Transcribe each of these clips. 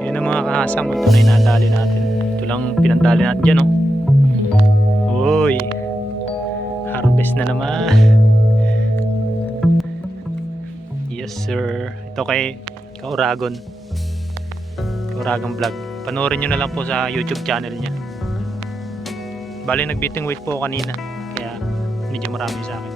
Yun ang mga kahasang. Ito na inadali natin. Ito lang pinandali natin dyan, oh. Uy, harvest na naman. Yes sir. Ito kay Kauragon Vlog. Panoorin nyo na lang po sa YouTube channel niya. Bali nag-beating weight po ako kanina, kaya medyo marami sa akin.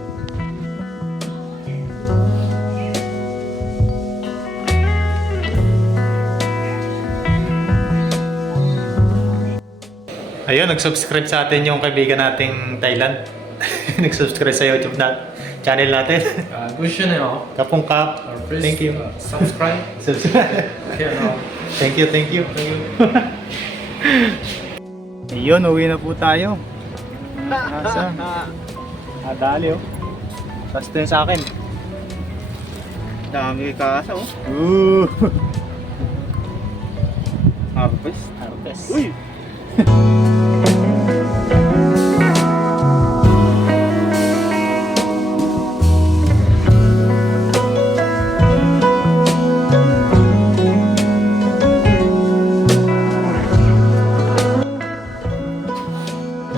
Ayun, nag-subscribe sa atin yung kaibigan nating Thailand. Nag-subscribe sa YouTube na channel natin. Gusto niyo ako. Kapong Kap. Thank you. Subscribe. Subscribe. Kaya Thank you, thank you. Ayun, uwi na po tayo. Asa? Adali, oh. Basta yun sa akin. Dami kasa, oh. Ooh. Harvest. Harvest. Uy!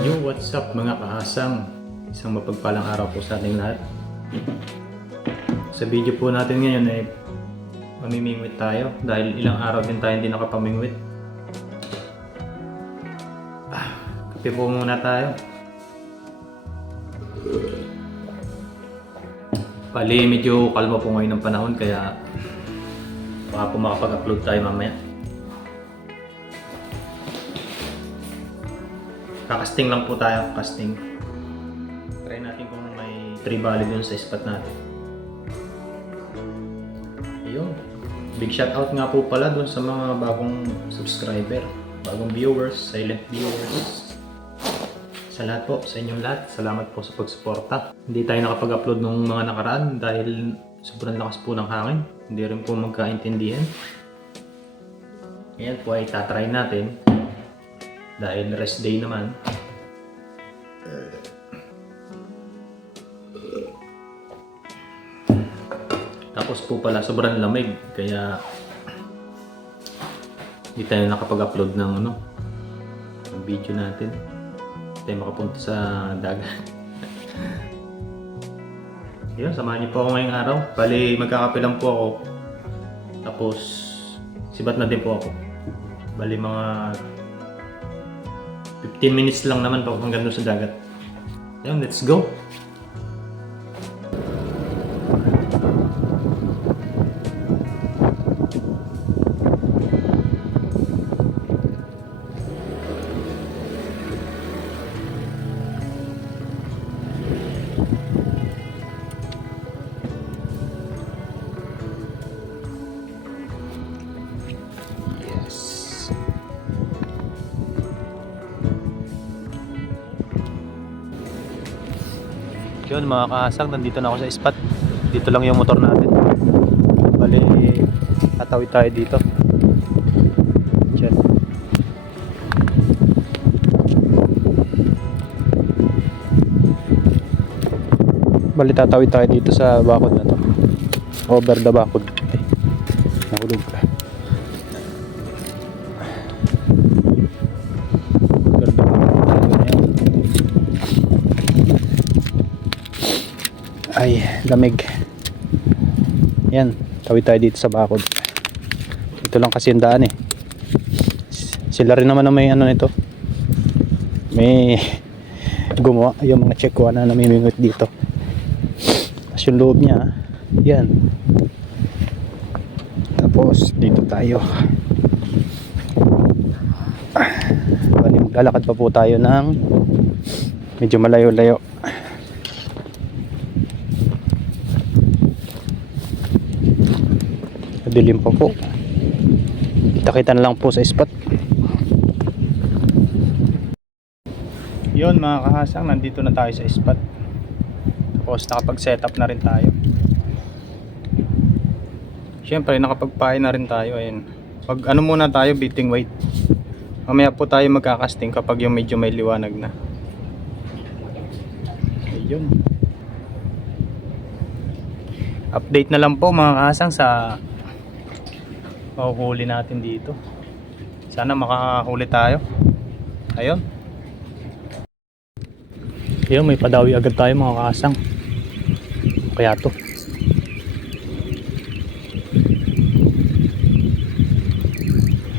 Yo, what's up mga kaasang? Isang mapagpalang araw po sa ating lahat. Sa video po natin ngayon ay mamimingwit tayo dahil ilang araw din tayo hindi nakapamingwit. Kape po muna tayo. Bali medyo kalma po ngayon ng panahon kaya baka po makapag-upload tayo mamaya. Kakasting lang po tayo, casting. Try natin kung may tree valley dun sa spot natin. Ayun. Big shout out nga po pala dun sa mga bagong subscriber, bagong viewers, silent viewers. Sa lahat po, sa inyong lahat, salamat po sa pagsuporta. Hindi tayo nakapag-upload nung mga nakaraan dahil sobrang lakas po ng hangin. Hindi rin po magkaintindihan. Ngayon po ay tatry natin. Dahil rest day naman. Tapos po pala sobrang lamig kaya hindi tayo nakapag-upload ng ng video natin. Hindi tayo makapunta sa dagat. Yun, samahan niyo po ako ngayong araw. Bali magkakape lang po ako. Tapos sibat na din po ako. Bali mga 15 minutes lang naman pag hanggang doon sa dagat. Yan, let's go! Yun mga kahasang, nandito na ako sa spot. Dito lang yung motor natin. Bali, tatawid tayo dito. Diyan. Bali, tatawid tayo dito sa bakod na to. Over the bakod. Ay, nahulog ka. Ay, lamig. Yan, tawid tayo dito sa bakod. Ito lang kasi yung daan eh. Sila rin naman na may nito. May gumawa yung mga checkwa na namimingwit dito. Tapos yung loob niya, yan. Tapos dito tayo. Bali, maglalakad pa po tayo ng medyo malayo-layo. Dilim pa po. Kita-kita na lang po sa spot. Yun mga kahasang, nandito na tayo sa spot. Tapos nakapag setup na rin tayo. Siyempre nakapagpain na rin tayo. Ayun. Pag muna tayo, beating weight. Mamaya po tayo magkakasting kapag yung medyo may liwanag na. Ayun. Update na lang po mga kahasang sa mahuhuli natin dito. Sana makahuli tayo. Ayun. Ayun, may padawi agad tayo mga kasang. Kaya to.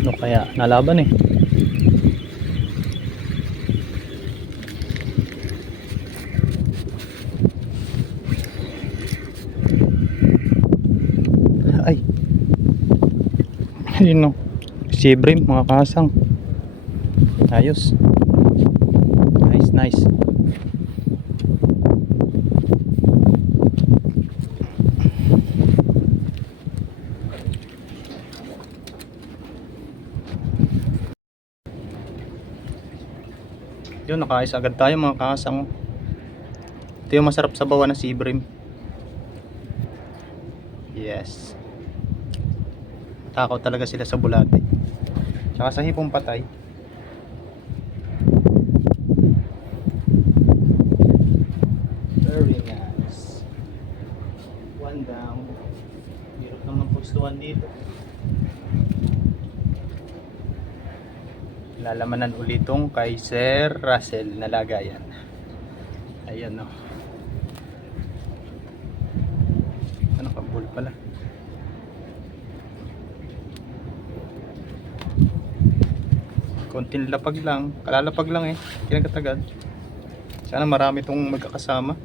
Ano kaya nalaban eh. Ay. Ayun no. Sibrim mga kasang. Ayos. Nice, nice. Yun, nakaayos agad tayo mga kasang. Ito yung masarap sa bawa na sibrim. Yes. Takaw talaga sila sa bulate. Tsaka sa hipong patay. Very nice. One down. Hirap naman pustuhan dito. Lalamanan ulitong kay Sir Russell na lagayan. Ayan o. Ano ka, bull pala. Konting lapag lang, kalalapag lang eh, kinagatagal. Sana marami itong magkakasama.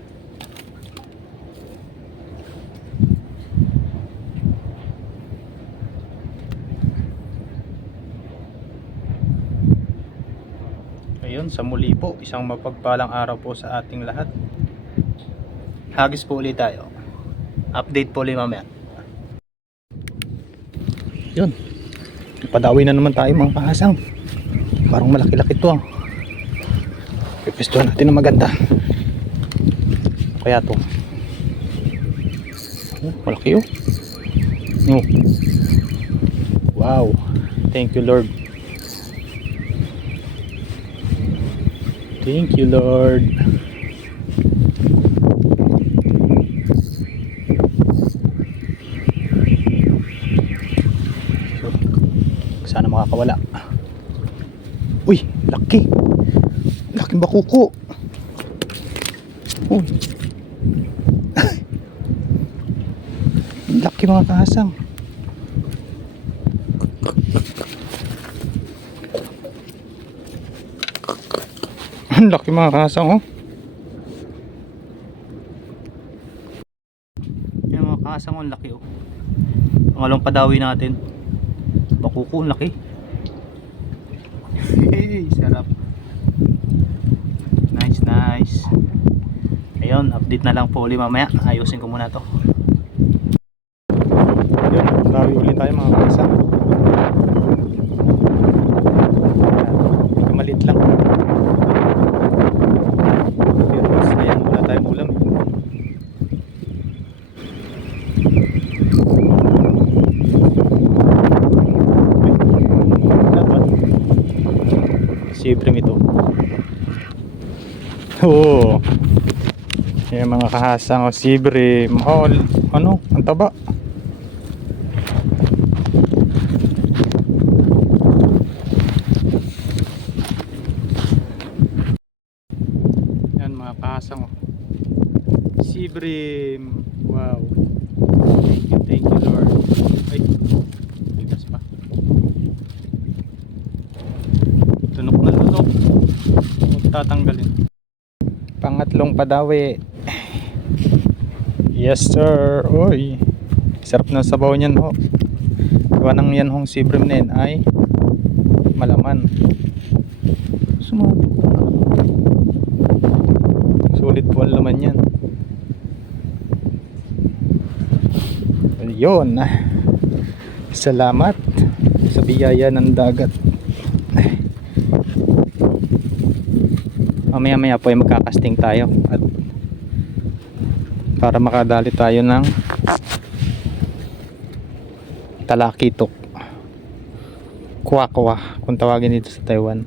Ayun, sa muli po, isang mapagpalang araw po sa ating lahat. Hagis po ulit tayo. Update po ulit mamaya. Yun, padawi na naman tayo mga kahasang. Parang malaki-laki to. Pipistuhan natin na maganda. Kaya to. Oh, malaki oh. Oh. Wow. Thank you Lord. Thank you Lord. So, sana makakawala. Uy, laki. Laking bakuko. Oh. Laki mga kahasang. Laki mga kahasang oh. Yan mga kahasang oh, laki oh. Pangalawang padawi natin. Bakuko, laki. Hey, sarap. Nice, nice. Ayun, update na lang po ulit mamaya. Ayusin ko muna to. Ayun, grabe ulit tayo mga kasa. Maliit lang. Pero ayan, wala tayong ulam. Siyempre ito. Oo. Yung mga kahasang o sibrim. Oh, ano? Ang taba. Yan mga kahasang o sibrim. Wow. Thank you Lord. Ay, bigas pa. Tunok na lunok. Huwag tatanggalin. Pangatlong padawi. Yes sir. Uy, sarap na sabaw niyan ho. Gawa ng yan hong sibrim na yan ay malaman. Sulit po ang laman yan. Ayun. Salamat sa biyaya ng dagat. Mamaya maya po ay magkakasting tayo at para makadali tayo ng talakitok, kuwa-kuwa kung tawagin dito sa Taiwan.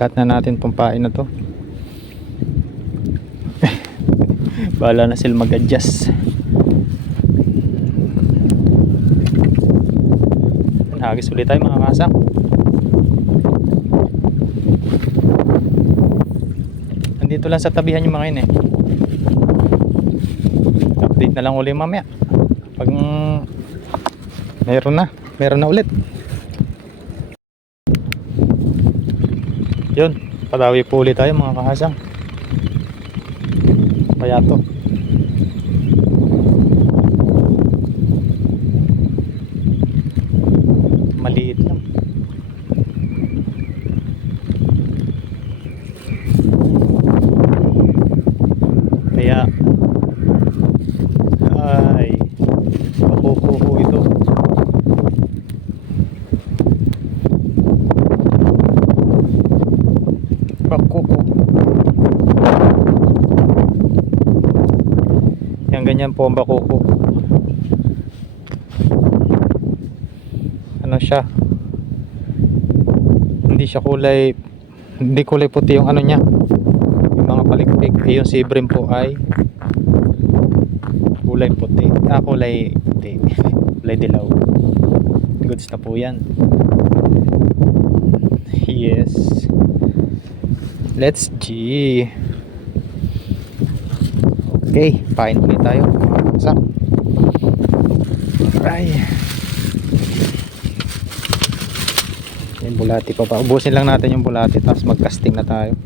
Lahat na natin pumpain na to. Bahala na sila mag-adjust. hagis ulit tayo mga kasang. Nandito lang sa tabihan yung mga yun eh. Update na lang ulit mamaya pag meron na ulit. Yun, padawi po ulit tayo mga kahasang. Kaya to maliit lang. Kaya ay pakukuho ito. Pakukuho. Yan ganyan po ang bakuko. Ano siya? Hindi kulay puti yung ano niya. Yung mga palikpik. Yung sibrim po ay kulay puti. Kulay puti. Kulay dilaw. Goods na po yan. Yes. Let's G. Okay, pain ulit tayo. Ay. Yung bulati pa. Ubusin lang natin yung bulati tapos mag-casting na tayo.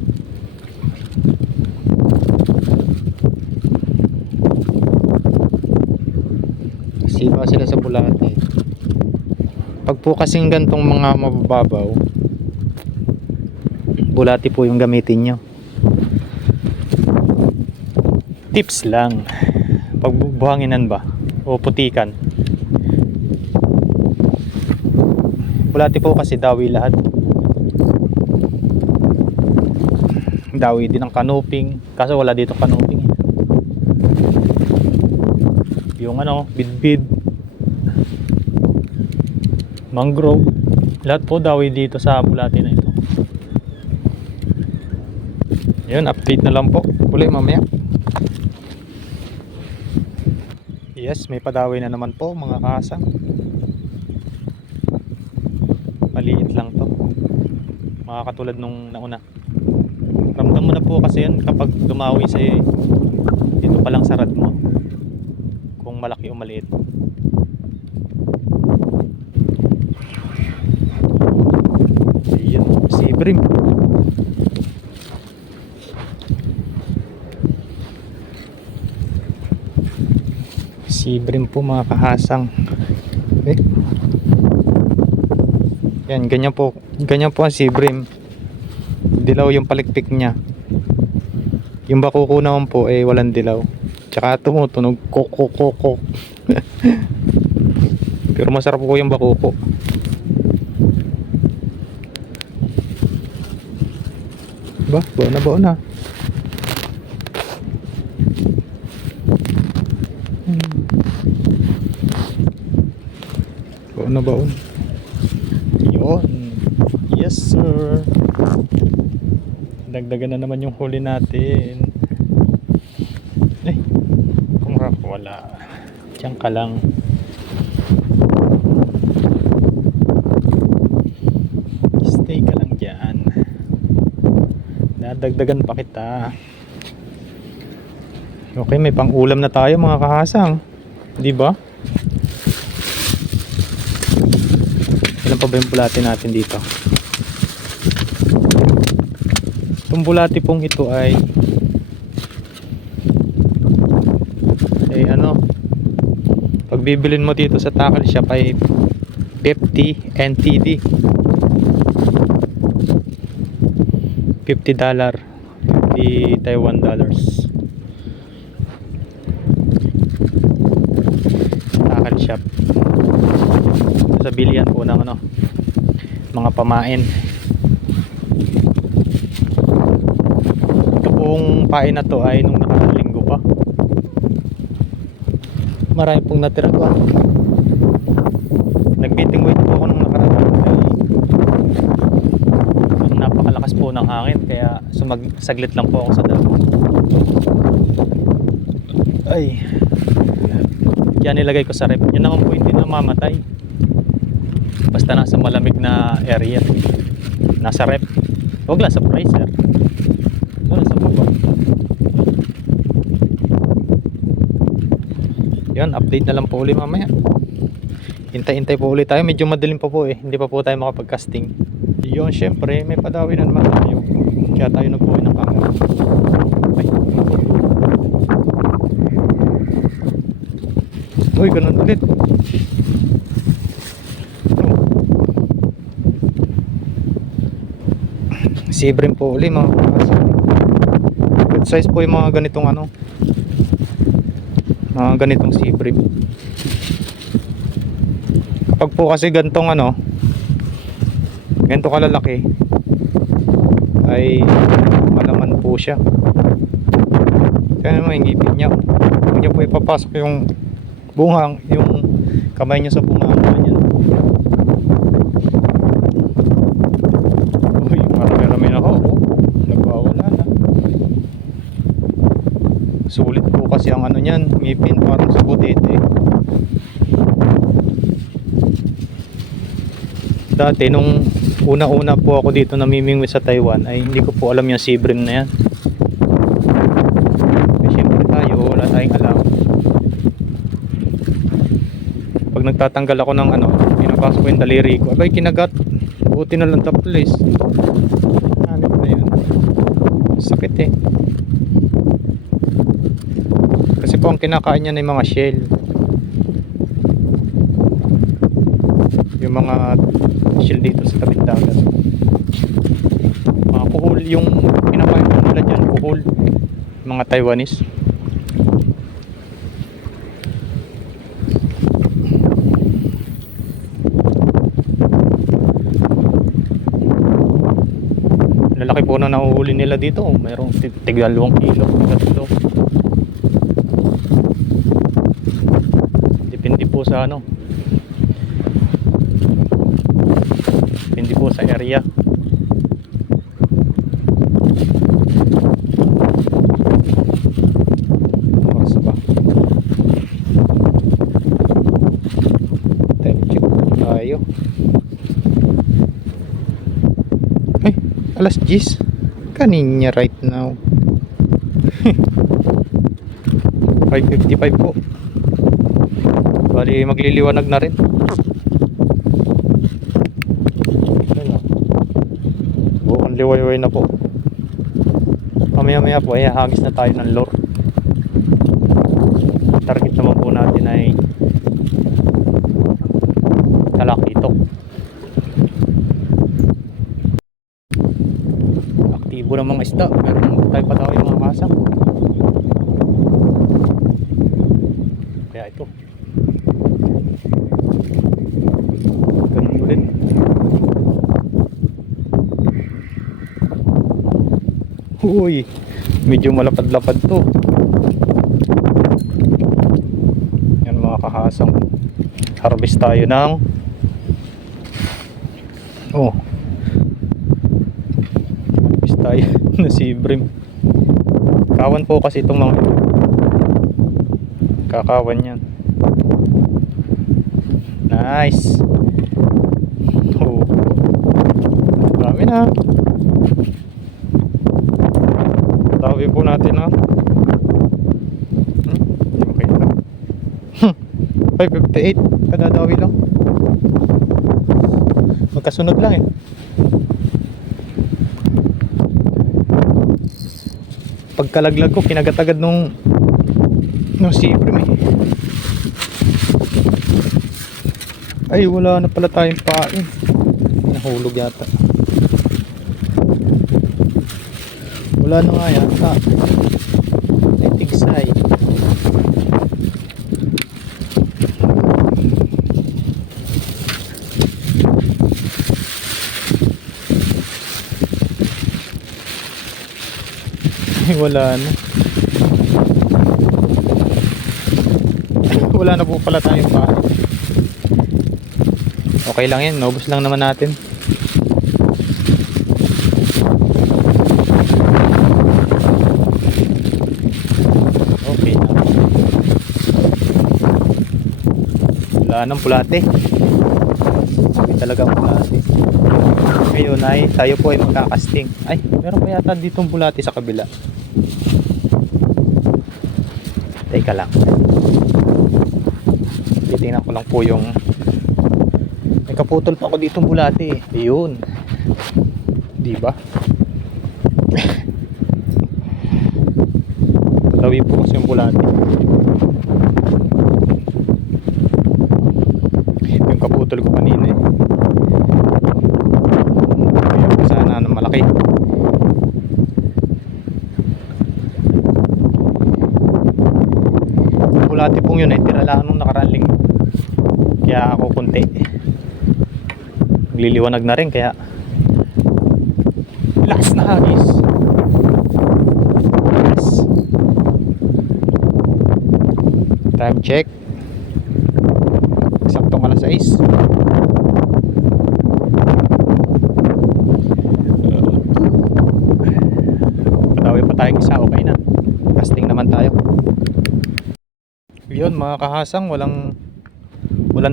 Sipa sila sa bulati. Pag po kasing gantong mga mababaw, bulati po yung gamitin nyo. Tips lang. Pag buhanginan ba o putikan, bulati po kasi dawi lahat. Dawi din ang kanuping, kaso wala dito kanuping. Yung bidbid, mangrove, lahat po dawi dito sa bulati na ito. Yun, update na lang po uli mamaya. Yes, may padawi na naman po mga kasang. Maliit lang to, mga katulad nung nauna. Ramdam mo na po kasi yan kapag dumawi sa dito pa lang sa rad mo, kung malaki o maliit. Ayun, sibrim. Sibrim po mga kahasang. Okay. Yan, ganyan po ang sibrim. Dilaw yung palikpik niya. Yung bakuko naman po walang dilaw. Tsaka tumutunog kok. Pero masarap po yung bakuko. Baon na. Baon. Yun. Yes sir. Dagdagan na naman yung huli natin. Kung wala, diyan ka lang. Stay ka lang dyan. Nadagdagan pa kita. Okay, may pang ulam na tayo mga kahasang, di ba? Ilan pa ba yung bulati natin dito? Itong bulati pong ito ay pag bibilin mo dito sa tackle shop ay 50 NTD, $50, 50 Taiwan dollars. Tackle shop sa bilihan po ng mga pamain. Ito pong pain na to ay nung nakaraang linggo pa. Marami pong natira doon. Nag-meeting weight po ako nung nakaraan. Napakalakas po ng hangin kaya saglit lang po ako sa damo. Ay, yan nilagay ko sa rep. Yan naman po hindi namamatay. Basta nasa malamig na area. Nasa rep. Huwag lang sa freezer. Doon sa baba. Yan, update na lang po ulit mamaya. Hintay-hintay po ulit tayo. Medyo madilim pa po eh. Hindi pa po tayo makapag-casting. Yun, syempre, may padawi na naman tayo. Kaya tayo nagbuhay ng camera. Ay. Uy, ganun ulit. Sibrim po ulit mga kaso. Good size po yung mga ganitong ano. Mga ganitong sibrim. Kapag po kasi gantong ano, ganito kalalaki, ay malaman po siya. Kaya naman yung ngipin niya. Huwag niyo po ipapasok yung bungang, yung kamay niyo sa bungang niya. Uy, marami na ako. Oh. Nagwawala na. Sulit po kasi ang ano niyan, ngipin parang sa butete. Dati nung una-una po ako dito namimingwi sa Taiwan ay hindi ko po alam yung sibrim na yan. Eh, syempre tayo, wala tayong alam. Pag nagtatanggal ako ng ano, pinapasok ko yung daliri ko, abay kinagat. Buti na lang taplis. Hanip na yun. Sakit eh. Kasi po ang kinakain niya na yung mga shell. Yung mga shell dito sa tabing dagat. Mga kuhol yung kinakain nila dyan, kuhol. Mga Taiwanese. Lalaki po na nahuhuli nila dito. Mayroong tig 2 kilo. Ito. Depende po sa ano. Depende po sa area. Oras ba? Check tayo. Ay, alas 10. Kaninya right now. 5:55 po. Bali magliliwanag na rin. Bukan liwayway na po. Mamaya-maya po ay hagis na tayo ng lure. Target naman po natin ay talakitok. Aktibo ng mga isda, pero tayo pa tayo yung mga kasak. Kaya ito. Ganun ulit. Uy, medyo malapad-lapad to. Yan mga kahasang. Harvest tayo ng harvest tayo na sibrim. Kawan po kasi itong mga kakawan yan. Nice. Oh, dami na. Tawi po natin ha. Hindi mo kita. 558 kadadawi lang. Magkasunod lang eh. Pagkalaglag ko kinagat-agad nung sibrim eh. Ay wala na pala tayong pain. Nahulog yata. Wala na nga yata. Ay tigsay. Ay wala na. Wala na po pala tayong pain. Okay lang yan, naubos lang naman natin. Okay na. Wala nang pulate. May talagang bulati. Ngayon ay tayo po ay magkakasting. Ay, meron pa yata ditong bulati sa kabila. Teka lang. Titingnan ko lang po yung may kaputol pa ako ditong bulati eh. Ayun. Diba? Patawi po kasi yung bulati. Yung kaputol ko kanina eh. Ayaw ko sana ng malaki. Yung bulati pong yun eh, tira lang nung nakaraan linggo. Kaya ako kunti. Magliliwanag na rin kaya lakas na hagis. Yes. Time check. Saktong alas 6. Patawi pa tayong isa, okay na. Casting naman tayo. Yun mga kahasang, walang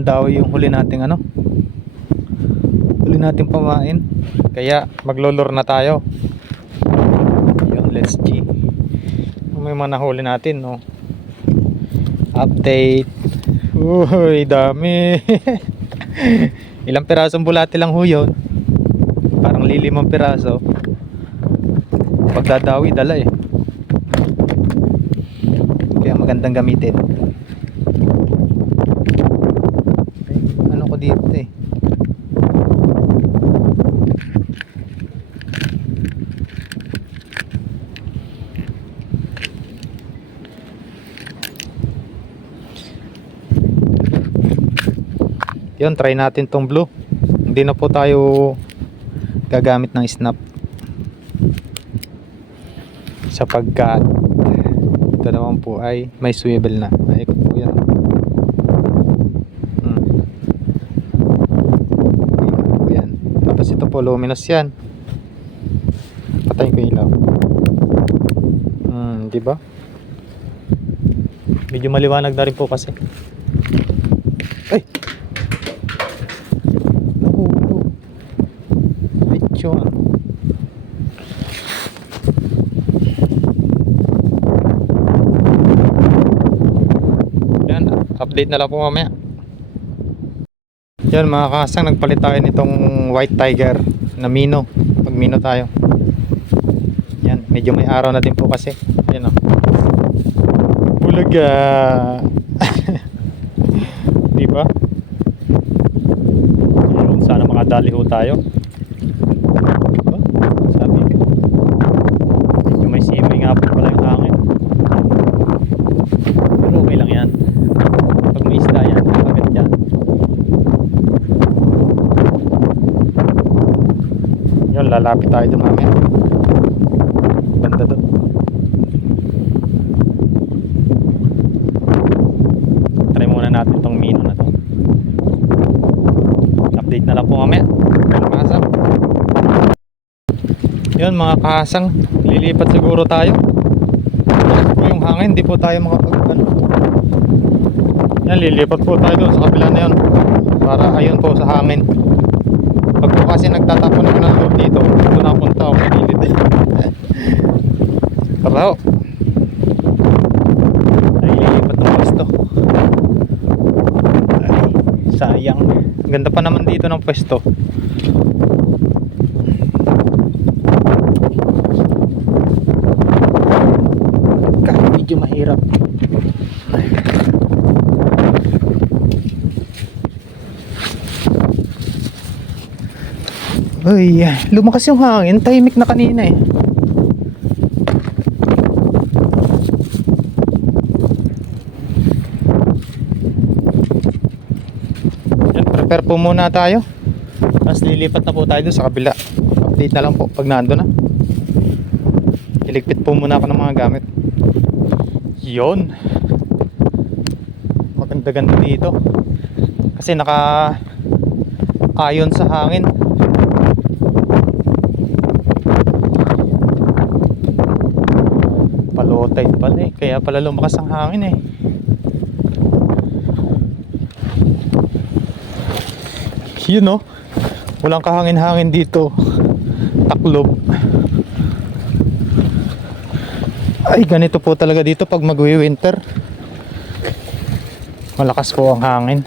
daw yung huli nating huli nating pamain, kaya maglolor na tayo. Yun, let's see may mga nahuli natin, no? Update. Uy, dami. Ilang pirasong bulati lang ho yun, parang lilimang piraso. Pagdadawi dala eh, kaya magandang gamitin. Ano ko dito eh, yun, try natin tong blue. Hindi na po tayo gagamit ng snap sapagkat ito naman po ay may swivel na. Naikot po yan. Naikot po yan. Tapos ito po luminous yan. Patayin ko yung ilaw. Diba? Medyo maliwanag na rin po kasi. Ay! Nahulog. Lechon. Yan, update na lang po mamaya. Yan mga kasang, nagpalit tayo nitong white tiger na mino. Pag mino tayo. Yan, medyo may araw na din po kasi. Yan o. Bulaga. Diba? Yun, sana makadali ho tayo. Diba? Sabi ko. Medyo may simay nga po pala yung hangin. Pero okay lang yan. Pag may isda yan, agad yan. Yun, lalapit tayo dun mamaya. Banda dun. Try muna natin tong mino na to. Update na lang po mamaya. Mga kahasang. Yun mga kahasang, lilipat siguro tayo. Lakas po yung hangin, hindi po tayo makapag yan, lilipat po tayo doon sa kabila na yun para ayun po sa hangin. Pag po kasi nagtatapon ako ng loob dito, dito napunta ako sa gilid. Tara ho. Ay, lilipat ng pwesto. Ay, sayang. Ganda pa naman dito ng pwesto. Kahit medyo mahirap. Ay, lumakas yung hangin. Tahimik na kanina eh. Yan, prepare po muna tayo. Tapos lilipat na po tayo doon sa kabila. Update na lang po pag nando na. Iligpit po muna ako ng mga gamit. Yon. Maganda-ganda dito. Kasi naka ayon sa hangin. Low tide pala eh, kaya pala lumakas ang hangin eh. Yun no, walang kahangin-hangin dito. Taklob. Ay, ganito po talaga dito pag mag-winter. Malakas po ang hangin.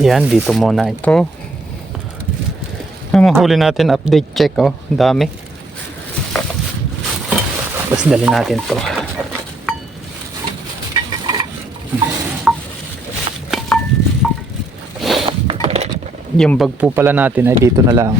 Yan, dito muna ito. Ang mahuli natin, update check, oh. Ang dami. Tapos dali natin to. Yung bag po pala natin ay dito na lang.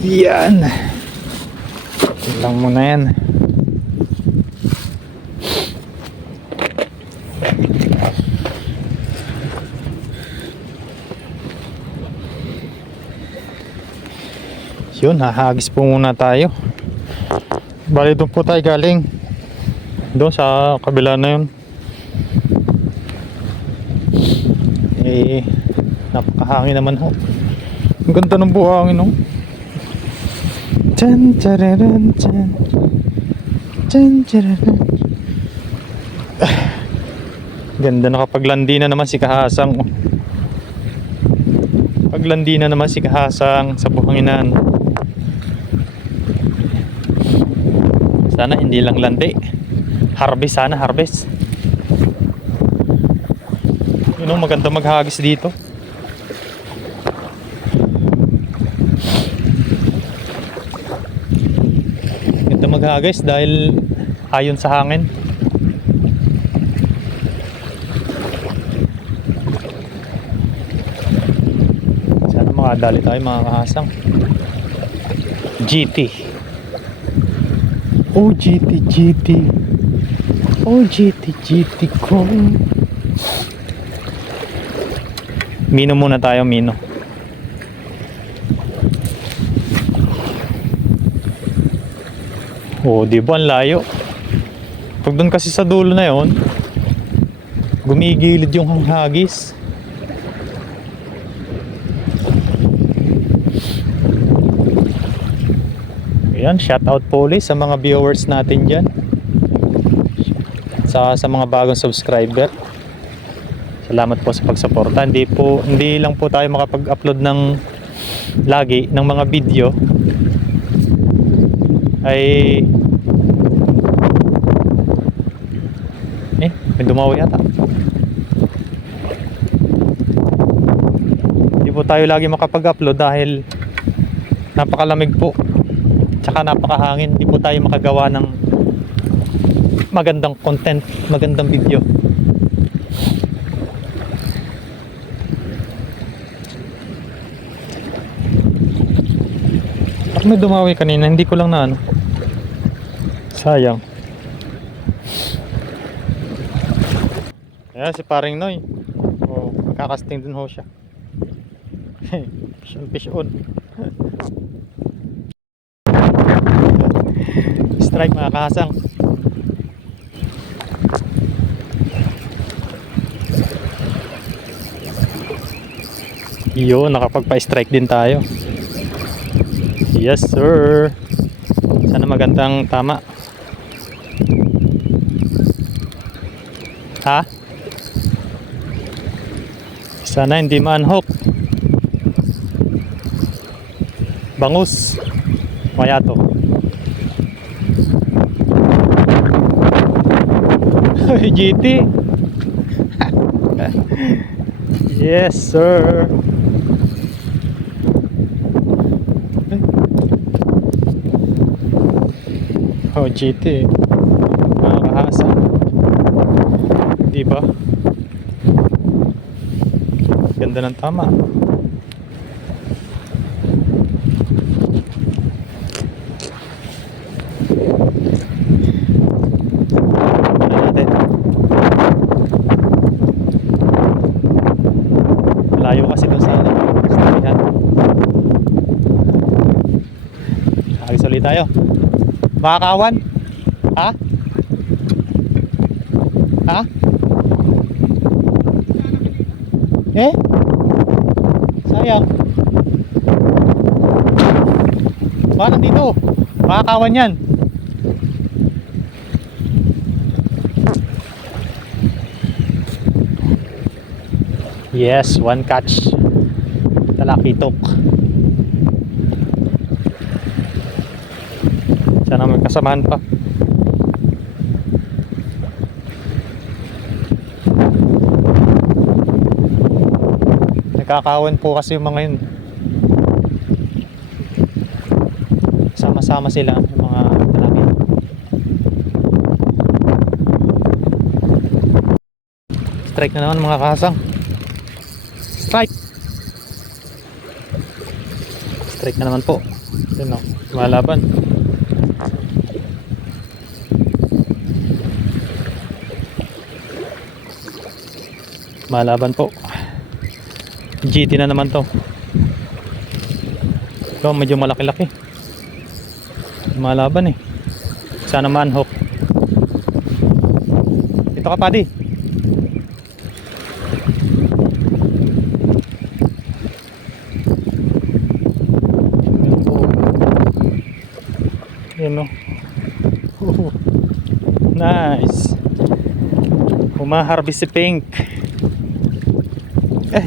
Yan. Lang muna yan. Yun, hahagis po muna tayo. Bali doon po tayo galing. Doon sa kabila na yun. Eh, napakahangin naman ho. Ang ganda ng buhangin ho. Chan chararan chan. Chan chararan. Ganda, nakapaglandi na naman si Kahasang. Paglandi na naman si Kahasang sa buhanginan. Sana hindi lang landi. Harvest sana, harvest. Yun know, maganda maghagis dito. Maganda maghagis dahil ayon sa hangin. Sana makadali tayo mga Kahasang. GT. Oh GT, GT. Oh GT, GT ko. Mino muna tayo, Mino. Oh, di ba ang layo? Pag doon kasi sa dulo na yon, gumigilid yung hanghagis. Ayan, shout out po ulit sa mga viewers natin dyan. Sa mga bagong subscriber. Salamat po sa pagsuporta. Hindi lang po tayo makapag-upload ng lagi ng mga video. Ay may dumawa yata. Hindi po tayo lagi makapag-upload dahil napakalamig po. Tsaka napakahangin, hindi po tayo makagawa ng magandang content, magandang video. May dumawi kanina, hindi ko lang na ano. Sayang. Ayan si paring Noy. Oh, magkakasting din ho siya. Fish on. Strike mga Kahasang. Iyo, nakapagpa-strike din tayo. Yes sir. Sana magandang tama. Ha? Sana hindi ma-unhook. Bangus. Mayato. GT. Yes sir. Oh GT. Mga Kahasang. Diba? Ganda ng tama. Layo kasi dun sa stadihan. Agis ulit tayo. Makakawan? Ha? Ha? Eh? Sayang. Baka nandito. Makakawan yan. Yes, one catch. Talakitok. Sana may kasamahan pa. Nagkakawan po kasi yung mga yun. Sama-sama sila yung mga talaki. Strike na naman mga kasang. Strike! Strike na naman po. Yun o, lumalaban. Malaban po. GT na naman to. Ito medyo malaki-laki. Malaban eh. Sana manhook. Ito ka padi. Yan o. Nice. Humaharbis si Pink. Eh.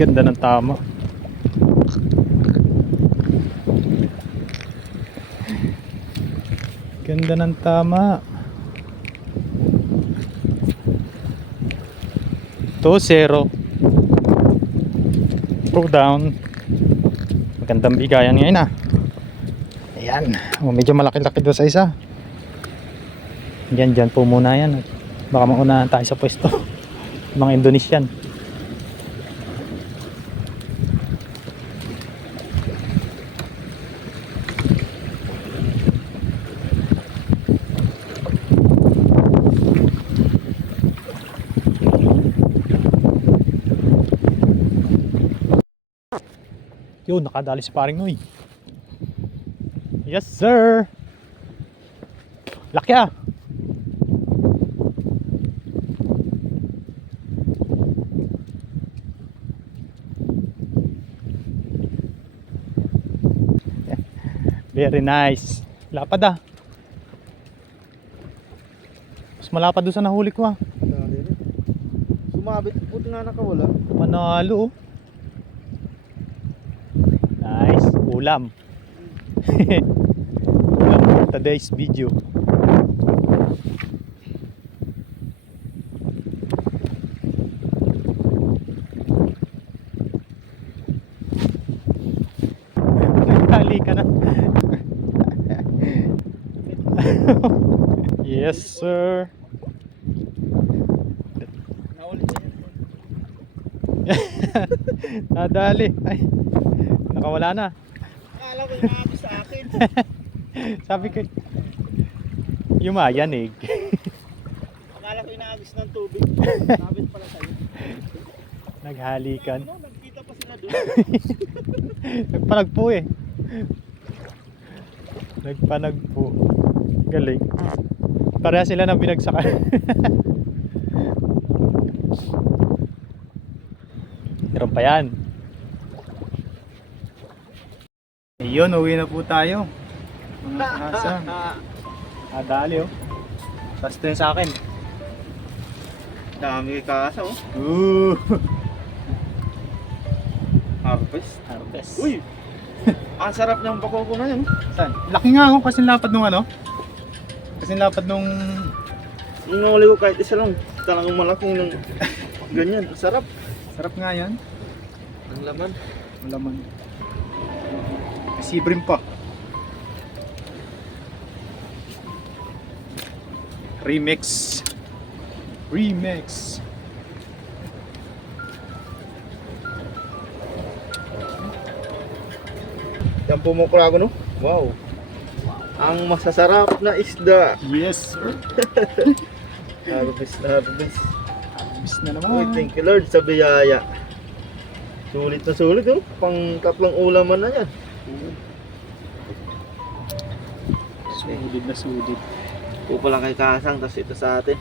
Ganda ng tama. Ganda ng tama. 2-0. 2 down. Magandang bigayan ngayon ah. Ayan. Oh, medyo malaki-laki doon sa isa. Dyan po muna yan. Baka maunahan tayo sa pwesto. Mga Indonesian. Yun, nakadali si paring Noy. Yes sir. Laki ah. Very nice. Lapad ah. Mas malapad doon sa nahuli ko ah. Sumabit, buti nga nakawala. Manalo oh. Nice. Ulam. Ulam for today's video. Nagtali ka na. Yes sir. Nadali. Ay, nakawala na. Akala ko yung maabi sa akin. Sabi ko yumayanig. Akala ko inaagis ng tubig. Sabit pala sa'yo. Naghalikan. Ano, nagkita pa sila doon. Nagpanagpo eh. Nagpanagpo. Galing. Pareha sila ng binagsakan. Meron pa yan. Ayun, uwi na po tayo. Mga kasang. Adali oh. Basta yun sa akin. Dami kasa oh. Ooh. Harvest. Harvest. Uy! Ang sarap niyang bakoko na yun. Saan? Laki nga ako kasi lapad nung ano. Kasi lapad nung Nung nahuli ko kahit isa lang. Talagang malaking nung ganyan. Ang sarap. sarap nga yan. Ang laman. Malaman. Sibrim pa. Remix. Remix. Yan pumukrago no? Wow. Ang masasarap na isda. Yes sir. Harvest na harvest. Miss na Uy, naman. thank you Lord sa biyaya. Sulit na sulit oh. Pang tatlong ulaman na yan. Sudid na sudid. Po pala kay Kasang, tapos ito sa atin.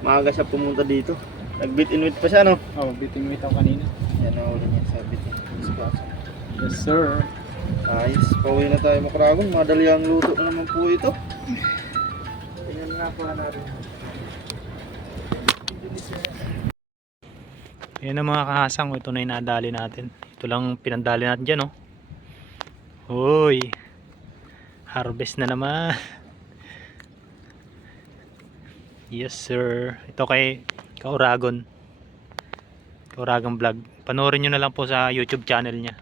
Maaga siya pumunta dito. Nag-bit in with pa siya, no? Oh, biting wait ako kanina. Yan na ulit niya sa bit in with pa. Yes sir. Ayos, pauwi na tayo Makragon. Madali ang luto na naman po ito. Tingnan nga po natin. Yan ang mga kahasang. Ito na yung nadali natin. Ito lang pinandali natin dyan, oh. Hoy. Harvest na naman. Yes sir. Ito kay Kauragon. Kauragon vlog. Panoorin nyo na lang po sa YouTube channel niya.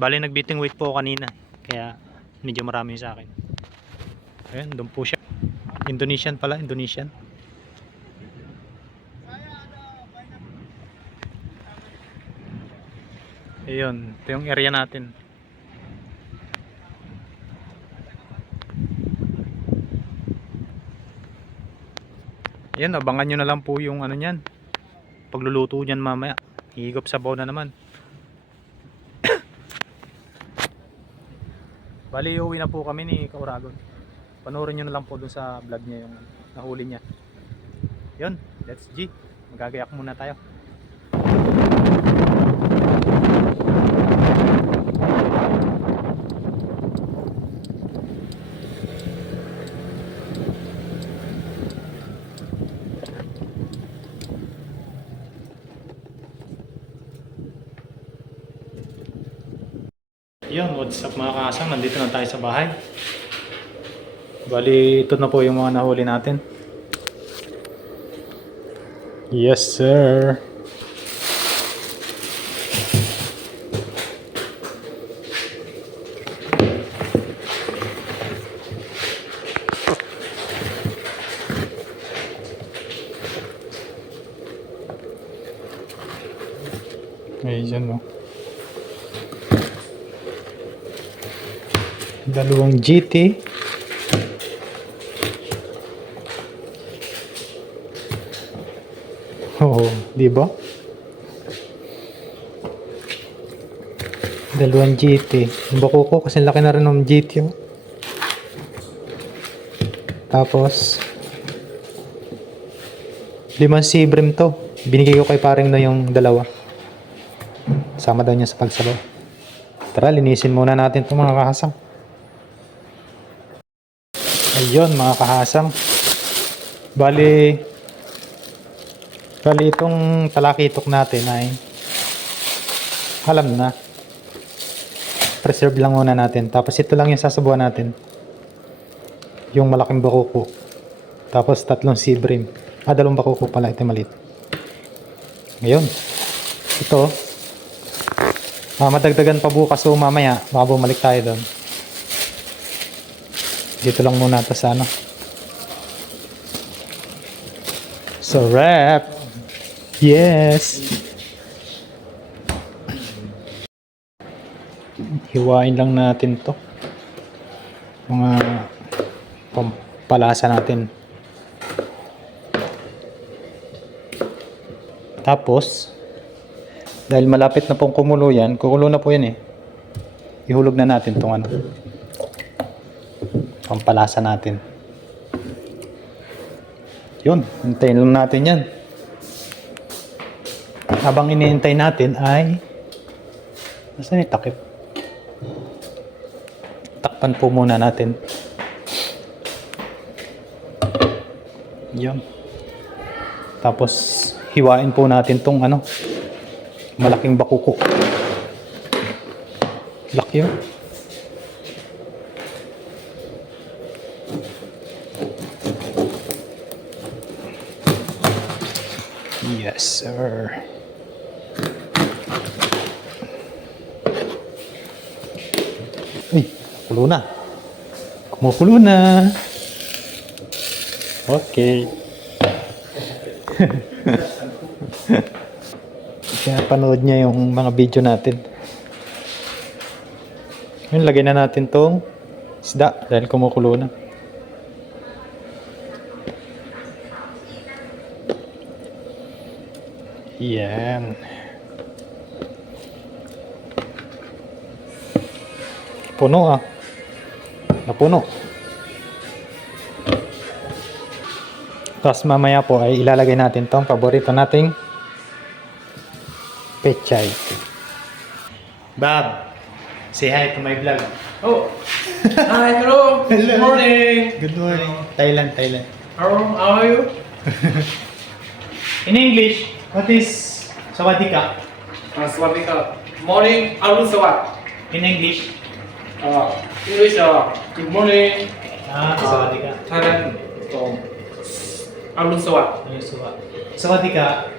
Bali nagbiting weight po kanina. Kaya medyo marami sa akin. Ayan, doon po siya. Indonesian pala, Indonesian. Ayun, ito yung area natin. Ayan, abangan nyo na lang po yung ano nyan. Pagluluto nyan mamaya. Higop sabaw na naman. Bali, uwi na po kami ni Kauragon. Panoorin nyo na lang po dun sa vlog niya yung nahuli niya. Yun, let's G. Magagayak muna tayo. Yun, what's up mga kasang, nandito na tayo sa bahay. Bali, ito na po yung mga nahuli natin. Yes sir. Ayan o. Dalawang GT. Oo, di ba? Dalawang GT. Yung bako ko kasi laki na rin ng GT. Oh. Tapos 5 Seabream to. Binigay ko kay paring na yung dalawa. Sama daw niya sa pagsabaw. Tara, linisin muna natin itong mga kahasang. Ayun mga kahasang. Bali itong talakitok natin ay alam na. Preserve lang muna natin. Tapos ito lang yung sasabuan natin. Yung malaking bakuko. Tapos 3 Seabream. 2 bakuko pala. Ito maliit. Ngayon. Ito. Madagdagan pa bukas o mamaya. Baka bumalik tayo doon. Dito lang muna ito sa ano. So wrap. Yes. Hiwain lang natin to. Mga pampalasa natin. Tapos dahil malapit na pong kumulo yan, kukulo na po yan eh. Ihulog na natin tong ano. Pampalasa natin. Yun, hintayin lang natin yan. Habang iniintay natin ay nasaan yung takip? Takpan po muna natin. Yun. Tapos hiwain po natin tong ano, malaking bakuko. Laki yun. Yes sir. Uy, kulo na. Kumukulo na. Okay. Kaya panood niya yung mga video natin. Ngayon, lagay na natin tong isda dahil kumukulo na. Yan. Puno ah. napuno. Tapos mamaya po ay ilalagay natin tong paborito nating pechay. Bob, say hi to my vlog. Oh. Hi, hello. Good morning. Good morning. Thailand. How are you? In English, what is sawadika? Swadika. Morning. Arun Sawat. In English? English. Good morning. Sawadika. Thailand. Arun Sawat. Sawadika.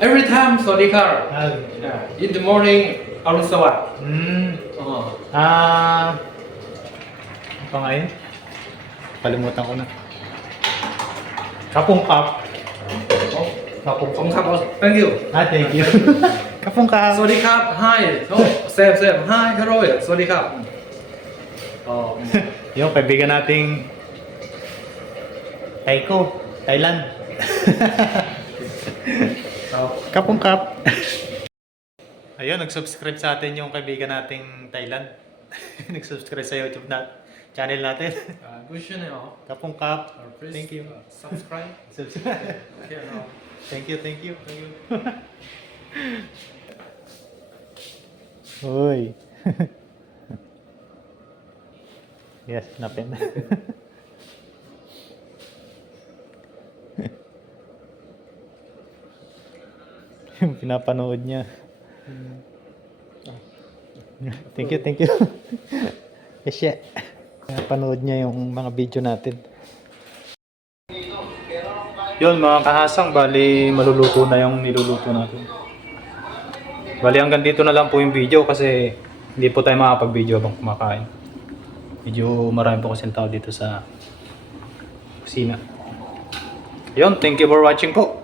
Every time Swadika. In the morning, Arun Sawat. Ano pa nga yun? Kalimutan ko na. Kapungkap. Thank you. Thank you. Kapungkap. สวัสดีครับ Hi. Oh, Sam. Hi, hello. สวัสดีครับ Yung kaibigan nating Taiko, Thailand. Kapungkap. Ayun, nag-subscribe sa atin yung kaibigan nating Thailand. Nag-subscribe sa YouTube na channel natin. Gusto niyo? Kapungkap. Please, Thank you. Subscribe. Subscribe. Okay, no. Thank you. Uy. Yes, napin. Yung pinapanood niya. Thank you. Yes, yeah. Pinapanood niya yung mga video natin. Yun mga kahasang, bali maluluto na yung niluluto natin. Bali hanggang dito na lang po yung video kasi hindi po tayo makapag-video habang kumakain. Medyo marami po kasing tao dito sa kusina. Yun, thank you for watching po.